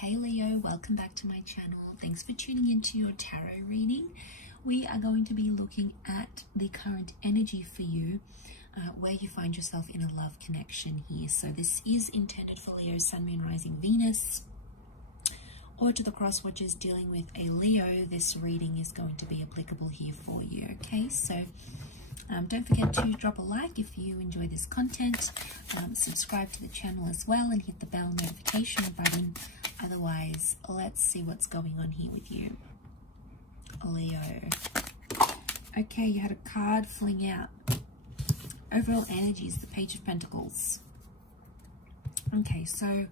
Hey Leo, welcome back to my channel. Thanks for tuning into your tarot reading. We are going to be looking at the current energy for you, where you find yourself in a love connection here. So this is intended for Leo, Sun, Moon, Rising, Venus, or to the cross watchers dealing with a Leo. This reading is going to be applicable here for you, okay? So don't forget to drop a like if you enjoy this content, subscribe to the channel as well, and hit the bell notification button. Otherwise, let's see what's going on here with you, Leo. Okay, you had a card fling out. Overall energy is the Page of Pentacles. Okay, so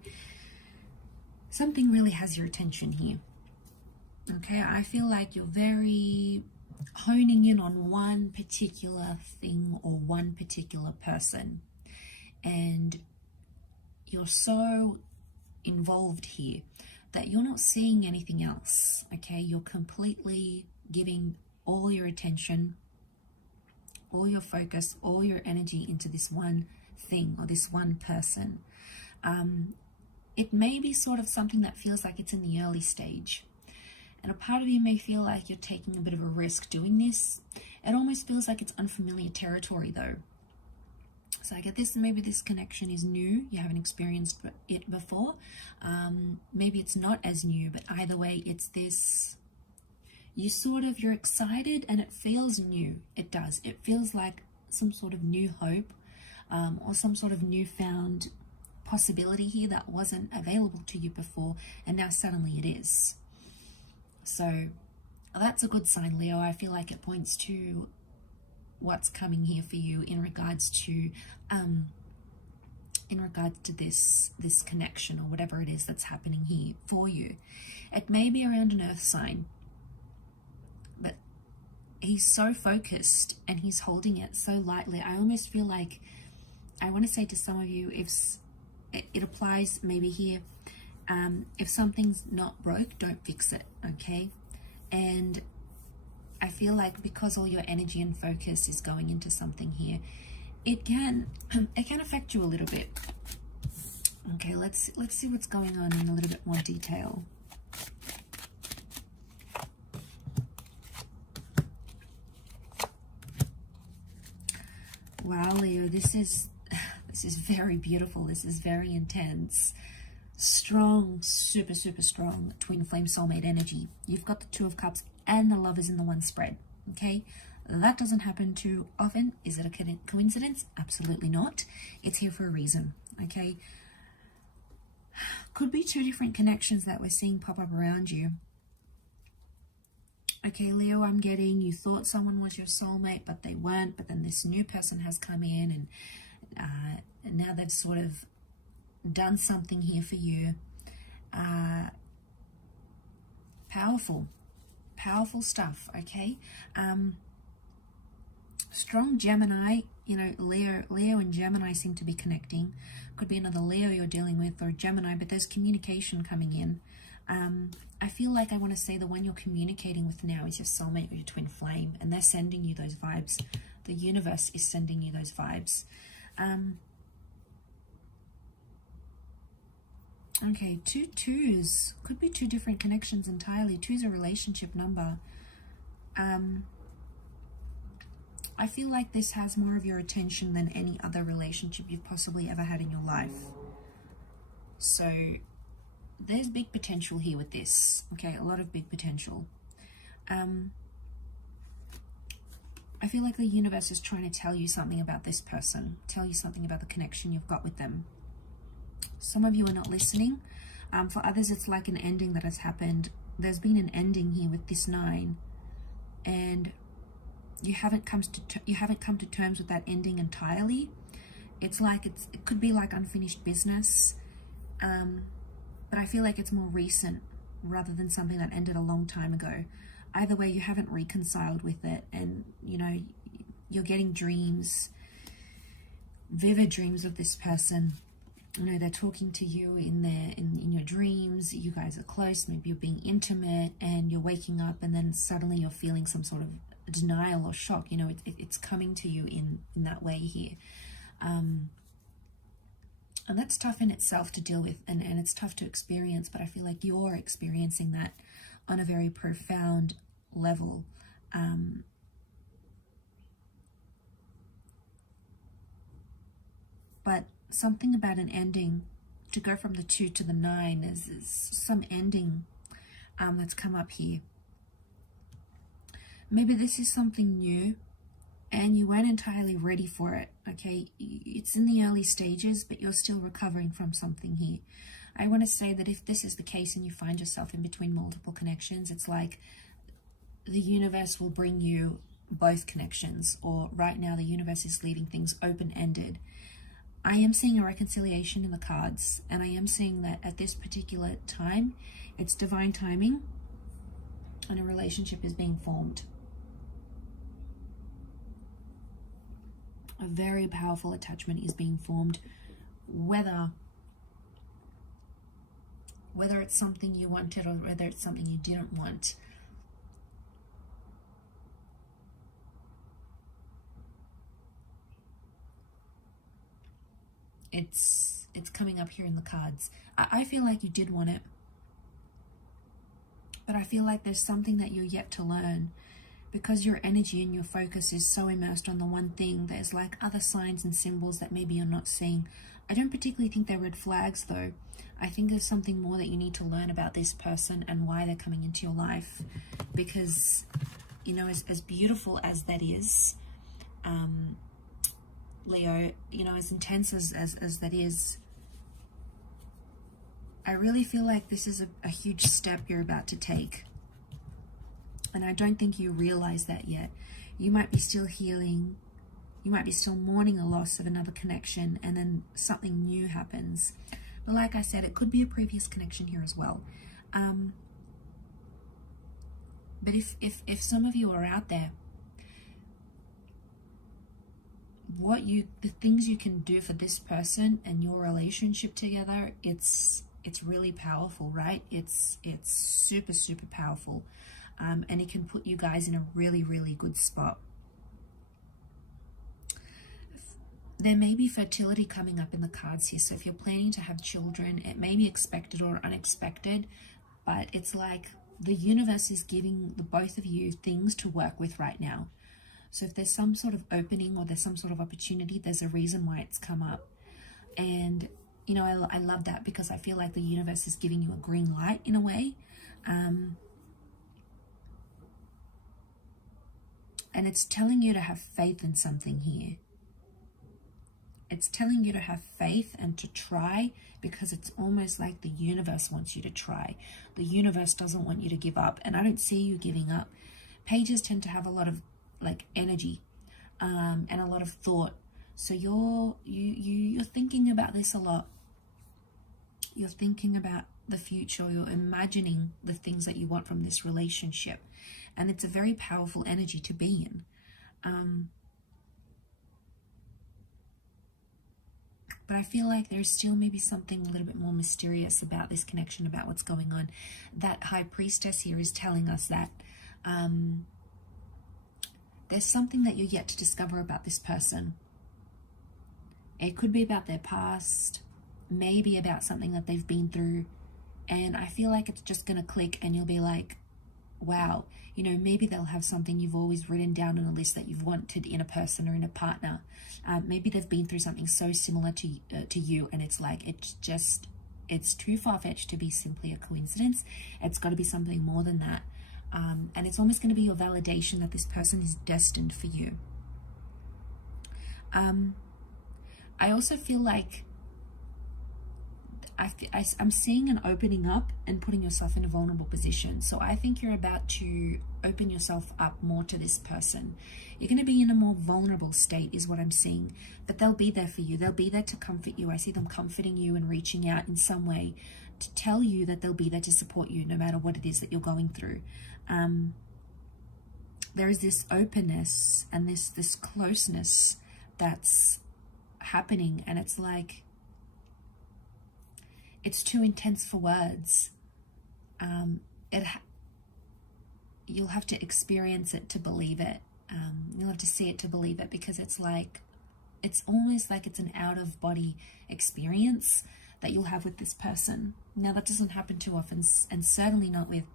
something really has your attention here. Okay, I feel like you're very honing in on one particular thing or one particular person, and you're so involved here that you're not seeing anything else. Okay, you're completely giving all your attention, all your focus, all your energy into this one thing or this one person. It may be sort of something that feels like it's in the early stage, and a part of you may feel like you're taking a bit of a risk doing this. It almost feels like it's unfamiliar territory though. So I get this, maybe this connection is new, you haven't experienced it before. Maybe it's not as new, but either way, it's this, you're excited and it feels new. It does. It feels like some sort of new hope, or some sort of newfound possibility here that wasn't available to you before, and now suddenly it is. So that's a good sign, Leo. I feel like it points to what's coming here for you in regards to this connection or whatever it is that's happening here for you. It may be around an earth sign, but he's so focused and he's holding it so lightly. I almost feel like I want to say to some of you, if it applies maybe here, if something's not broke, don't fix it, okay? And I feel like because all your energy and focus is going into something here, it can affect you a little bit. Okay, let's see what's going on in a little bit more detail. Wow, Leo, this is very beautiful. This is very intense. Strong, super strong twin flame soulmate energy. You've got the Two of Cups and the Lovers in the one spread. Okay, that doesn't happen too often. Is it a coincidence? Absolutely not. It's here for a reason. Okay, could be two different connections that we're seeing pop up around you. Okay, Leo, I'm getting you thought someone was your soulmate, but they weren't. But then this new person has come in, and now they've sort of done something here for you. Powerful stuff. Okay, strong Gemini. You know, Leo and Gemini seem to be connecting. Could be another Leo you're dealing with or Gemini, but there's communication coming in. I feel like I want to say the one you're communicating with now is your soulmate or your twin flame, and they're sending you those vibes. The universe is sending you those vibes. Okay, 2 2s. Could be two different connections entirely. 2 is a relationship number. I feel like this has more of your attention than any other relationship you've possibly ever had in your life. So there's big potential here with this. Okay, a lot of big potential. I feel like the universe is trying to tell you something about this person, tell you something about the connection you've got with them. Some of you are not listening. For others, it's like an ending that has happened. There's been an ending here with this 9, and you haven't come to terms with that ending entirely. It's like it could be like unfinished business, but I feel like it's more recent rather than something that ended a long time ago. Either way, you haven't reconciled with it, and you know you're getting dreams, vivid dreams of this person. You know, they're talking to you in your dreams. You guys are close, maybe you're being intimate, and you're waking up and then suddenly you're feeling some sort of denial or shock. You know, it's coming to you in that way here. And that's tough in itself to deal with, and it's tough to experience, but I feel like you're experiencing that on a very profound level. But something about an ending, to go from the 2 to the 9, is some ending that's come up here. Maybe this is something new and you weren't entirely ready for it, okay? It's in the early stages, but you're still recovering from something here. I want to say that if this is the case and you find yourself in between multiple connections, it's like the universe will bring you both connections, or right now the universe is leaving things open-ended. I am seeing a reconciliation in the cards, and I am seeing that at this particular time, it's divine timing and a relationship is being formed. A very powerful attachment is being formed, whether it's something you wanted or whether it's something you didn't want. It's coming up here in the cards. I feel like you did want it, but I feel like there's something that you're yet to learn, because your energy and your focus is so immersed on the one thing. There's like other signs and symbols that maybe you're not seeing. I don't particularly think they're red flags though. I think there's something more that you need to learn about this person and why they're coming into your life, because, you know, as beautiful as that is, Leo, you know, as intense as that is, I really feel like this is a huge step you're about to take. And I don't think you realize that yet. You might be still healing. You might be still mourning a loss of another connection, and then something new happens. But like I said, it could be a previous connection here as well. But if some of you are out there, the things you can do for this person and your relationship together, it's really powerful, right? It's super, super powerful. And it can put you guys in a really, really good spot. There may be fertility coming up in the cards here. So if you're planning to have children, it may be expected or unexpected, but it's like the universe is giving the both of you things to work with right now. So if there's some sort of opening or there's some sort of opportunity, there's a reason why it's come up. And, you know, I love that, because I feel like the universe is giving you a green light in a way. And it's telling you to have faith in something here. It's telling you to have faith and to try, because it's almost like the universe wants you to try. The universe doesn't want you to give up, and I don't see you giving up. Pages tend to have a lot of like energy and a lot of thought. So you're thinking about this a lot. You're thinking about the future. You're imagining the things that you want from this relationship. And it's a very powerful energy to be in. But I feel like there's still maybe something a little bit more mysterious about this connection, about what's going on. That High Priestess here is telling us that there's something that you're yet to discover about this person. It could be about their past, maybe about something that they've been through. And I feel like it's just going to click and you'll be like, wow, you know, maybe they'll have something you've always written down on a list that you've wanted in a person or in a partner. Maybe they've been through something so similar to you, and it's like, it's too far-fetched to be simply a coincidence. It's got to be something more than that. And it's almost going to be your validation that this person is destined for you. I also feel like I'm seeing an opening up and putting yourself in a vulnerable position. So I think you're about to open yourself up more to this person. You're going to be in a more vulnerable state is what I'm seeing. But they'll be there for you. They'll be there to comfort you. I see them comforting you and reaching out in some way to tell you that they'll be there to support you no matter what it is that you're going through. There is this openness and this closeness that's happening, and it's like, it's too intense for words. You'll have to experience it to believe it. You'll have to see it to believe it, because it's like, it's almost like it's an out-of-body experience that you'll have with this person. Now, that doesn't happen too often, and certainly not with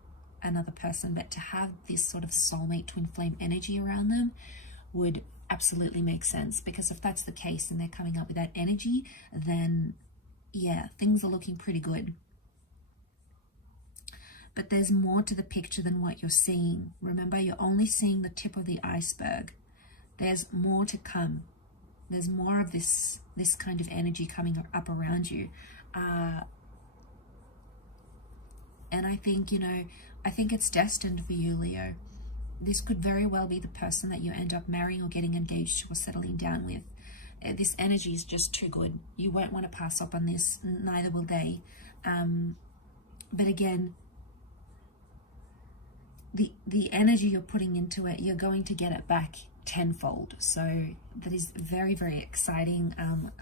another person, but to have this sort of soulmate twin flame energy around them would absolutely make sense, because if that's the case and they're coming up with that energy, then yeah, things are looking pretty good. But there's more to the picture than what you're seeing. Remember, you're only seeing the tip of the iceberg. There's more to come. There's more of this kind of energy coming up around you. And I think, you know, I think it's destined for you, Leo. This could very well be the person that you end up marrying or getting engaged to or settling down with. This energy is just too good. You won't want to pass up on this, neither will they. But again, the energy you're putting into it, you're going to get it back tenfold. So that is very, very exciting,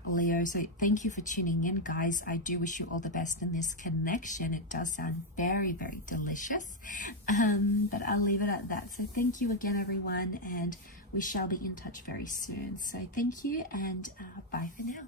Leo. So thank you for tuning in, guys. I do wish you all the best in this connection. It does sound very, very delicious, but I'll leave it at that. So thank you again, everyone, and we shall be in touch very soon. So thank you, and bye for now.